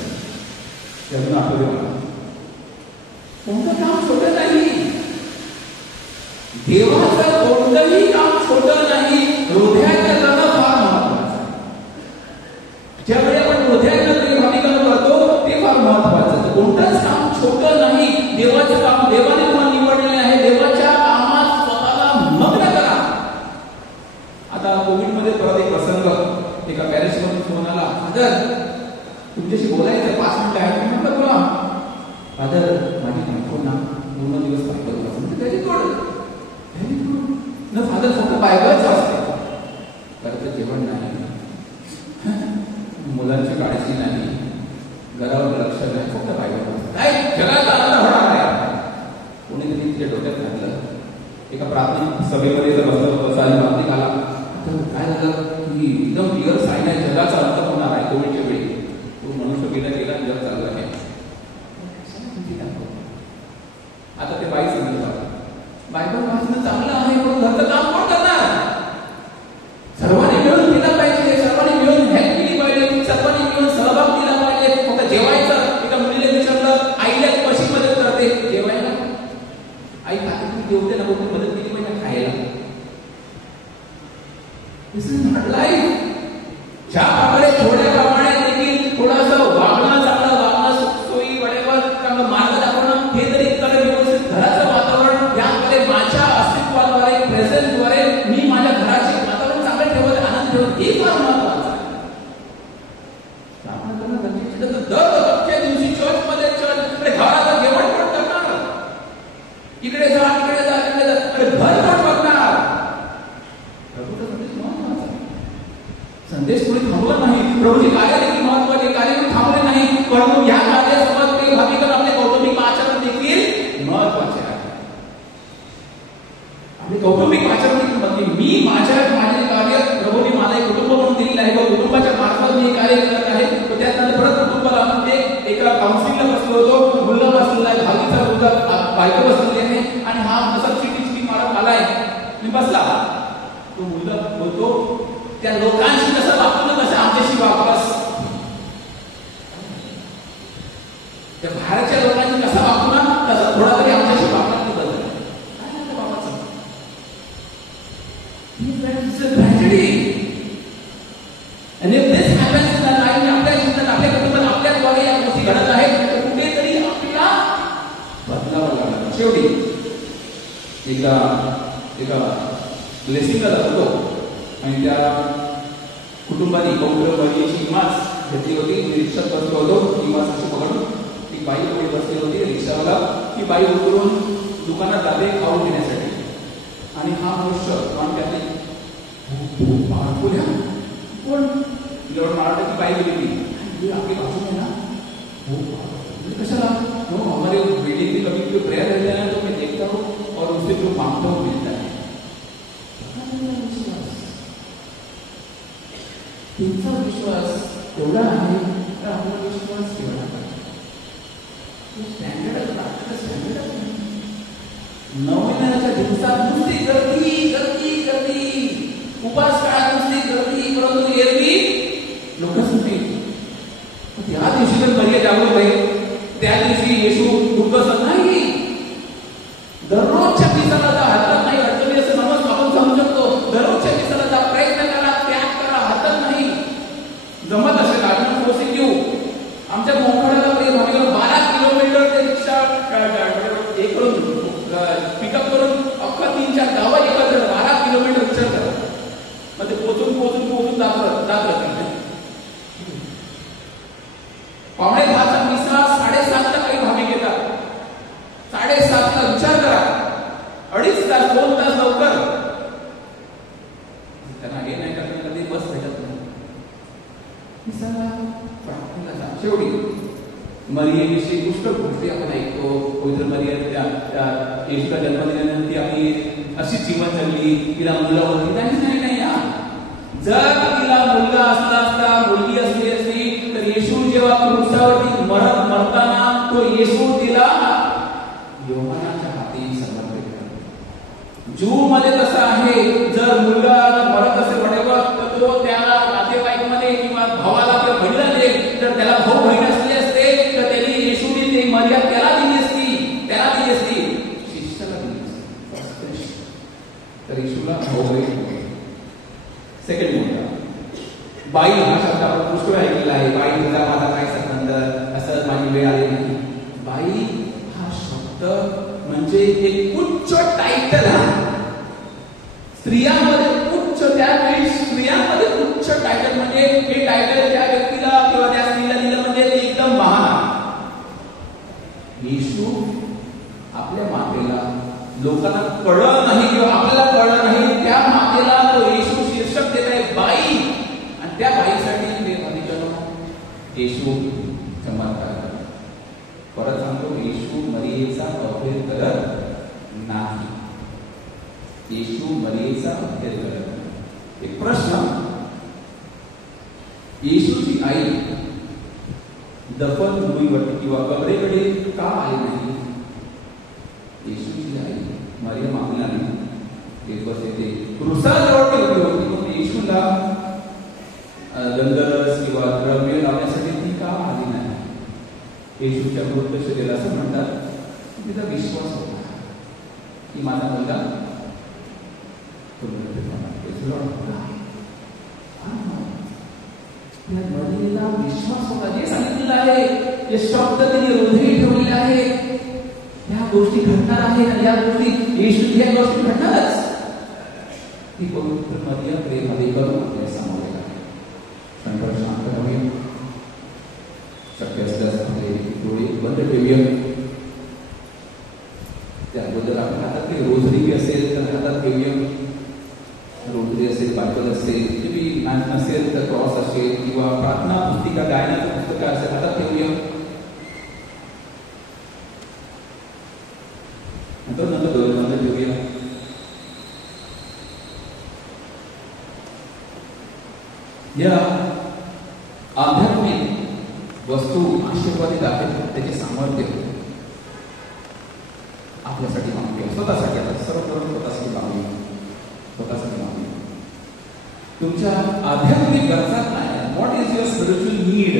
त्यातून आठवले मला. कोणतं काम छोटं नाही, देवाचं कोणतंही काम छोटं नाही. हृदयाचं लग्न फार महत्वाचं. ज्यावेळी आपण हृदयानं भाविकांना करतो ते फार महत्वाचं. कोणतंच काम छोटं नाही. देवाचं काम, देवाने तुम्हाला निवडलेले आहे. देवाच्या कामात स्वतःला मग्न करा. आता कोविड मध्ये परत एक प्रसंग, एका पॅरिस मधून फोन आला, फादर तुमच्याशी बोलायचं 5 मिनिटं आहे. म्हटलं बोला. फादर माझी बायको ना 2 दिवस बायबल वाचते. त्याची तोड न फादर फक्त बायबलच वाचते, परत जेवण नाही, मुलांची काळजी नाही, घरावर लक्ष नाही, फक्त बायबल काय जगाचा आनंद होणार आहे. कोणीतरी तिच्या डोक्यात घातलं. एका प्राथमिक सभेमध्ये जर बसायला प्राथमिक आला तर काय झालं की एकदम क्लिअर साईन आहे, जगाचा अंत होणार आहे कोविडच्या वेळी. तो मनुष्य गेला गेला, जग चाललं आहे. आता ते बाई सांगितलं बायबल वाचणं चांगलं आहे, पण घरचं काम कोण करणार? सर्वांनी मिळून केलं पाहिजे, सर्वांनी मिळून हेल्प केली पाहिजे, सर्वांनी मिळून सहभाग दिला पाहिजे. फक्त जेवायचं. एका मुलीने विचारलं आईला कशी मदत करते जेवायला? आई खाते, तुम्ही जेवते ना, मग मदत केली पाहिजे खायला. दिस इज नॉट लाईफ. ज्या प्रकारे थोड्या प्रमाणात देखील थोडंसं वागणं, चांगलं वागणं, सुखसोयी वडेवर चांगलं मार्ग दाखवणं, हे जरी इतकं व्यवस्थित घराचं वातावरण, याकडे माझ्या अस्तित्व इकडे जा तिकडे जा तिकडे जा, अरे घर कोण बघणार? प्रभूचा संदेश महत्वाचा आहे. संदेश कोणी थांबवत नाही. प्रभूचे कार्य देखील महत्वाचे, कार्य कोणी थांबवले नाही. परंतु या कार्यासोबत प्रिय भाविकांनो आपले कौटुंबिक आचरण देखील महत्वाचे आहे. आपले कौटुंबिक आचरण म्हणजे मी माझे कार्य प्रभूने मला एक कुटुंब म्हणून दिलेलं आहे, कुटुंबाच्या मार्फत मी कार्य करत आहे. त्यानंतर परत कुटुंबाला म्हणजे एका काउन्सिलला बसलो होतो, मुलगा बसलेला आहे, भावीचा मुलगा बायको बसलेली आहे आणि हा असा चिटी मारत आलाय. मी बसला, तो मुलगा बोलतो त्या लोकांशी कसं वागतो ना तसं आमच्याशी वागस, त्या बाहेरच्या लोकांशी कसा वागतो ना तसं थोडा तरी आमच्याशी वागणार नाही. बदल काय नाही बाबाचं, ही tragedy. And if this happens in our life, आपल्या जीवनात आपल्या कुटुंबात आपल्याद्वारे या गोष्टी घडत आहेत, तर कुठेतरी आपल्याला बदलावं लागणार. शेवटी एका ब्लेसिंगला जातो आणि त्या कुटुंबाने कौटुंबाची इमास घेतली होती. रिक्षात बसलो होतो, इमास अशी पकडून ती बाई पुढे बसली होती. रिक्षावाला ती बाई उतरून दुकानात जाते खाऊन घेण्यासाठी आणि हा मनुष्य पावरफुल आहे पण जवळ मराठी बाई गेली आपली भाषा है ना, कशाला हमारे बिल्डिंग में कभी कोई प्रेयर रहता है तो मैं देखता हूँ और उससे जो मांगता हूँ मिलता है. तुमचा विश्वास एवढा आहे तर आपला विश्वास केवढा स्टँडर्ड नवनाच्या दिवसात नुसती गर्दी उपास काळात नुसती गर्दी, परंतु एरवी लोक सुटतील. त्या दिवशी तर बरी जागृत आहे, त्या दिवशी येशू दुःखच नाही. दररोजच्या दिवसाला जा हरकत नाही, अडचणी असं आपण समजू शकतो. दररोजच्या दिवसाला जा, प्रयत्न करा, त्याग करा, हरकत नाही. जमत असेल आम्ही पोहोचून देऊ. आमच्या मोखाड्याला प्रिय भाविकांनो 12 किलोमीटर ते रिक्षा हे करून पिकअप करून अख्खा 3-4 गावं एकत्र 12 किलोमीटर रिक्षा करतात. मग ते पोहोचून जात राहतील. 9:45चा मिसळा 7:30ला काही भाविक येतात. 7:30ला विचार करा, 2.5 तास 2 तास लवकर त्यांना हे नाही करता कधी बस भेटत नाही. शेवटी मरियेविषयी पुष्कळ गोष्टी आपण ऐकतो. पवित्र मरिया त्या येशूचा जन्म दिल्यानंतर ती आपली अशीच जीवन जगली, तिला मुलं होती नाही. जर तिला मुलगा असता मुलगी असली असती तर येशू जेव्हा क्रूसावरती मरताना तो येशू तिला योहानाच्या हाती समर्पित केला. ज्यू मध्ये कसं आहे, जर मुलगा मरत असेल whatever, तर तो त्याला नातेवाईकमध्ये किंवा भावाला किंवा बहिणीला देईल. जर त्याला भाऊ बहीण असले असते तर त्यांनी येशूने ते मर्यादा त्याला दिली असती, शिष्याला दिली असती. तर येशूला भाऊ बहीण. सेकंड मुद्दा, बाई हा शब्द आपण पुष्कळ ऐकलेला आहे. बाई तुझा माझा काय संबंध, असं माझी वेळ आली नाही. बाई हा शब्द म्हणजे एक उच्च टायटल. स्त्रियांमध्ये उच्च, त्यावेळी स्त्रियांमध्ये उच्च टायटल म्हणजे हे टायटल त्या व्यक्तीला किंवा त्या स्त्रीला दिलं म्हणजे ते एकदम महान. येशू आपल्या मातेला लोकांना कळलं नाही किंवा आपल्याला कळलं नाही, त्या मातेला तो येशू शीर्षक देत आहे बाई. आणि त्या बाईसाठी येशू चमत्कार. परत सांगतो, येशू मरियेचा अभेद करत नाही. येशू मरियेचा अभेद करत नाही. एक प्रश्न, येशूची आई दफन भूमीवरती किंवा कबरेकडे का आली नाही? येशूची आई मरियम मागलाने एक वर्ष येते क्रूसाजवळ ठेवली होती, पण येशूला लंगरस किंवा द्रव्य लावण्यासाठी ती का आली नाही? येशूच्या मृत शरीराला असं म्हणतात, तिचा विश्वास होता की माझा मुलगा मरियेला विश्वास होता. जे सांगितलेलं आहे, जे शब्द तिने हृदयी ठेवलेले आहे, ह्या गोष्टी घडणार आहेत आणि या गोष्टी येशू ह्या गोष्टी घडणारच. ती पवित्र मरियम प्रेमाने करून आपल्या समोर आहे. नंतर शांत राहूया, शक्य असल्यास आपले डोळे बंद ठेवूया. त्याबद्दल आपल्याला रोजरी असेल तर हातात घेऊया. रोजरी असेल, बायबल असेल, टीव्ही नसेल तर क्रॉस असेल किंवा प्रार्थना पुस्तिका, गायनाचं पुस्तकं असेल हातात घेऊया. नंतर डोळे ठेवूया. या आध्यात्मिक वस्तू आशीर्वादित आहेत, त्याचे सामर्थ्य आपल्यासाठी मागूया. स्वतःसाठी आता सर्वप्रथम स्वतःसाठी मागूया. स्वतःसाठी मागूया. तुमच्या आध्यात्मिक गरजा काय? What is your spiritual need?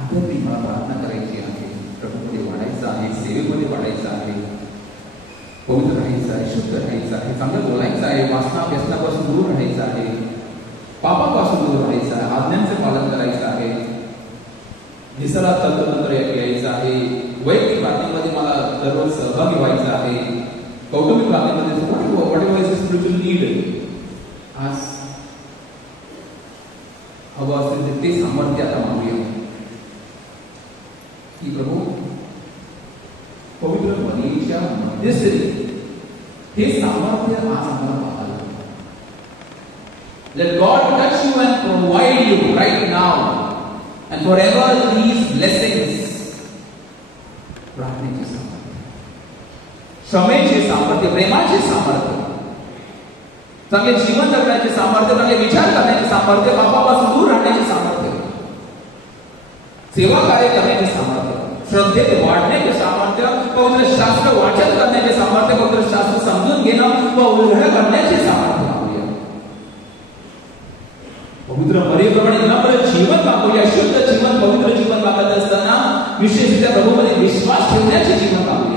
आध्यात्मिक मला प्रार्थना करायची आहे, प्रभूमध्ये वाढायचं आहे, सेवेमध्ये वाढायचं आहे, पवित्र राहायचं आहे, शुद्ध राहायचं आहे, चांगलं बोलायचं आहे, वासना व्यसनापासून दूर राहायचं आहे, पापापासून दूर राहायचं आहे, आज्ञांचं पालन करायचं आहे, निसर्गात तंत्रतंत्र यायचं आहे, वैयक्तिक प्रार्थनेमध्ये मला दररोज सहभागी व्हायचं आहे, कौटुंबिक प्रार्थनेमध्ये स्पिरिच्युअल नीड आज हवं असेल ते सामर्थ्य आता मागूया की प्रभू पवित्र बलीच्या मध्यस्थी हे सामर्थ्य आज आम्हाला पाहायला. Let God touch you and provide you right now and forever these blessings. प्रार्थनेचे सामर्थ्य, क्षमेचे सामर्थ्य, प्रेमाचे सामर्थ्य, चांगले जीवन जगण्याचे सामर्थ्य, चांगले विचार करण्याचे सामर्थ्य, पापापासून दूर राहण्याचे सामर्थ्य, सेवा कार्य करण्याचे सामर्थ्य, श्रद्धेत वाढण्याचे सामर्थ्य, पवित्र शास्त्र वाचन करण्याचे सामर्थ्य, पवित्र शास्त्र समजून घेणं व उलगडा करण्याचे सामर्थ्य मागूया. पवित्र मर्यादेप्रमाणे नम्र जीवन मागूया. शुद्ध जीवन, पवित्र जीवन मागत असताना विशेषतः प्रभूमध्ये विश्वास ठेवण्याचे जीवन मागूया.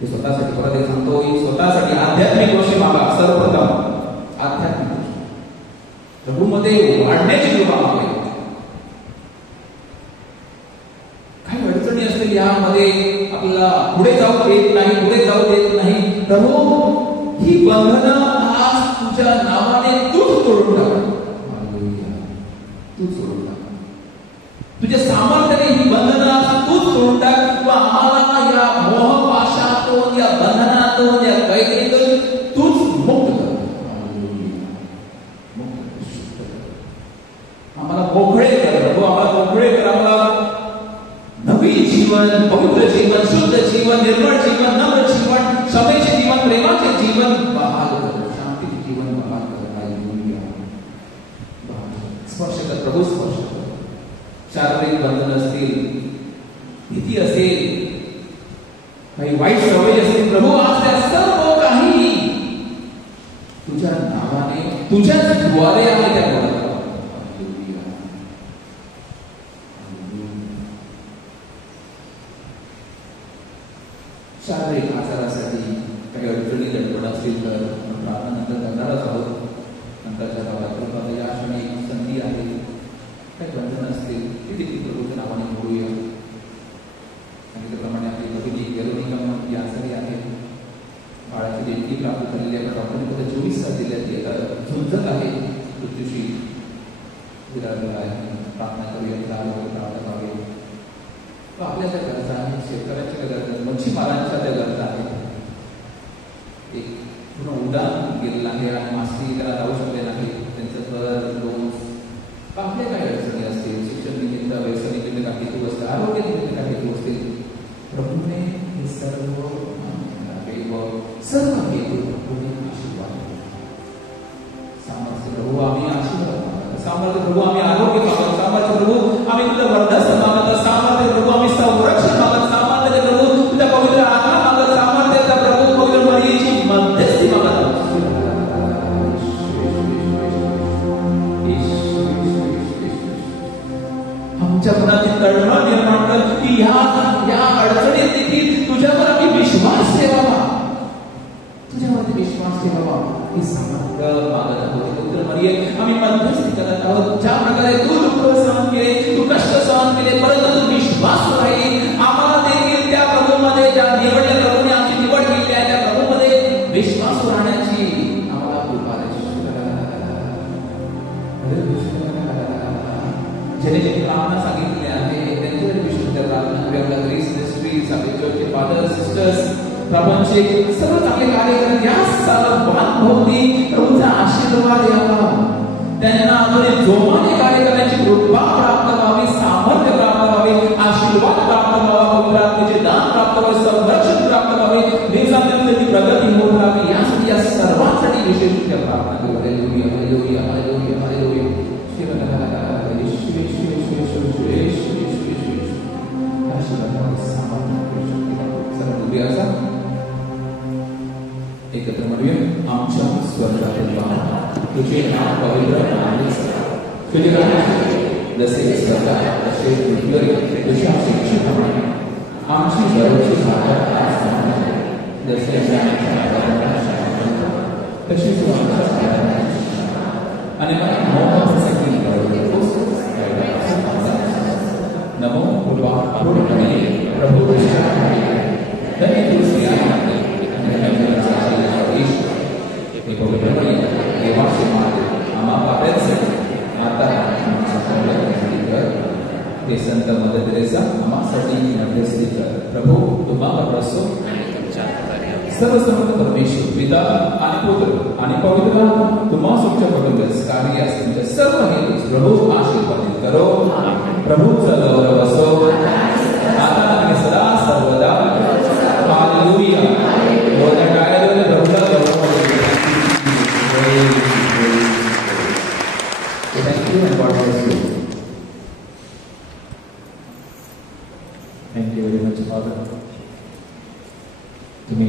स्वतःसाठी परत एक सांगतो, स्वतःसाठी आध्यात्मिक गोष्टी मागा. सर्वप्रथम आध्यात्मिक प्रभूमध्ये वाढण्याची कृपा मागूया. काही अडचणी असतील यामध्ये आपल्याला पुढे जाऊ देत नाही, प्रभू ही बंधनं आज तुझ्या नावाने तूच तोडून टाक. तूच तोडून टाक. तुझ्या सामर्थ्याने ही बंधनं आज तूच तोडून टाक. किंवा आम्हाला या मोह पाशातून, या बंधनातून, या कैदेतून तूच मुक्त कर. आम्हाला मोकळे कर प्रभू, आम्हाला मोकळे कर. आम्हाला नवी जीवन, पवित्र जीवन, शुद्ध जीवन, निर्मळ जीवन, नम्र जीवन, क्षमेचे जीवन, प्रेमाचे जीवन बहाल कर, शांतीचे जीवन बहाल कर. स्पर्श कर प्रभू, स्पर्श कर. शारीरिक बंधन असतील, भीती असेल, काही वाईट सवय असतील, प्रभू आज त्या सर्व काही तुझ्या नावाने, तुझ्याच द्वारे आम्ही त्या बोलत. शारीरिक आजारासाठी काही अडचणी गडबड असतील तर प्रार्थना नंतर करणारच आहोत. नंतरच्या काळात या क्षणी संधी आहे. काही बंधन असतील ते देखील प्रभूच्या नावाने बोलूया. आणि त्याप्रमाणे आपली भगिनी गेलोनिका यासाठी आहे. बाळाची देणगी प्राप्त झालेली आहे. डॉक्टरने 24 तास दिल्याची झुंजत आहे, मृत्यूशी विराजला आहे. प्रार्थना करूया, प्रार्थना करावी. आपल्या ज्या गरजा आहेत, शेतकऱ्यांच्या गरजा, मच्छीमारांच्या त्या गरजा आहेत. एक पूर्ण उडान गेलेलं आहे आणि मासळी त्याला जाऊ शकले नाही. त्यांचं घर, लोन, आपल्या काही अडचणी असतील, शिक्षण निमित्त, व्यवसाय निमित्त काही हेतू असतील, आरोग्य निमित्त काही हेतू असतील, प्रभूने हे सर्व हेतू प्रभूने आशीर्वाद सामर्थ्य प्रभू आम्ही आशीर्वाद मागत, सामर्थ्य प्रभू आम्ही आरोग्य मागत, सामर्थ्य प्रभू आम्ही तुझं वर्धन मागत, सामर्थ्य प्रभू आम्ही संरक्षण मागत, सामर्थ्य प्रभू तुझ्या पवित्र आत्मा मागत, सामर्थ्य प्रभू पवित्र मरियेची मध्यस्थी मागत. आमच्या मनातील तळमळ निर्माण कर की या अडचणीत देखील तुझ्यावर आम्ही विश्वास ठेवावा, तुझ्यावरती विश्वास ठेवावा. हे सामर्थ्य मागत आहोत. पवित्र मरिये आम्ही मध्यस्थी करत आहोत. ज्या प्रकारे तू दुःख सहन केले, तू कष्ट सहन केले, परंतु तू विश्वास राहिली. आम्हाला देखील त्या प्रभूमध्ये, ज्या निवडल्या प्रभूने आमची निवड केली आहे, त्या प्रभूमध्ये विश्वास राहण्याची आम्हाला कृपा आहे. जे जे प्रार्थना सांगितले आहे त्यांच्या विषयी प्रार्थना करूया. आपल्या ग्रेस मिनिस्ट्रीज, आपले चर्चचे फादर सिस्टर्स, प्रपंचचे सर्व चांगले कार्य करत या सर्वांभोवती प्रभूचा आशीर्वाद यावा. त्यांना अजून जोमाने कार्य करण्याची कृपा प्राप्त व्हावी, सामर्थ्य प्राप्त व्हावे, आशीर्वाद प्राप्त व्हावा, पवित्र आत्म्याचे दान प्राप्त व्हावे, संरक्षण प्राप्त व्हावे, दिवसांदिवस त्याची प्रगती होत राहावी. यासाठी या सर्वांसाठी विशेष प्रार्थना करू. Hallelujah, hallelujah, hallelujah, hallelujah. एकत्र म्हणूया. आमच्या स्वर्गातील बाबा, तुझे नाव पवित्र आणि तुझे नाव जसे स्वर्गात तसे पृथ्वीवर तुझ्या शिक्षेप्रमाणे आमची दररोजची भाकर आज आम्हाला दे. जसे तशी तू आमच्या आणि मला मोहासाठी नमो पूर्वा प्रभू संत मदर तेरेसा आम्हासाठी मध्यस्थी कर. प्रभू तुम्हाला प्रसो सर्वसमर्थ परमेश्वर पिता आणि पुत्र आणि पवित्र तुम्हा तुमच्या कुटुंबास कार्य तुमच्या सर्व हेतूस प्रभू आशीर्वादित करो. प्रभूचा गौरव असो आता आणि सदा सर्वदा. हालेलुया. प्रभूला गौरव. Thank you and God bless you. Thank you very much, Father. तुम्ही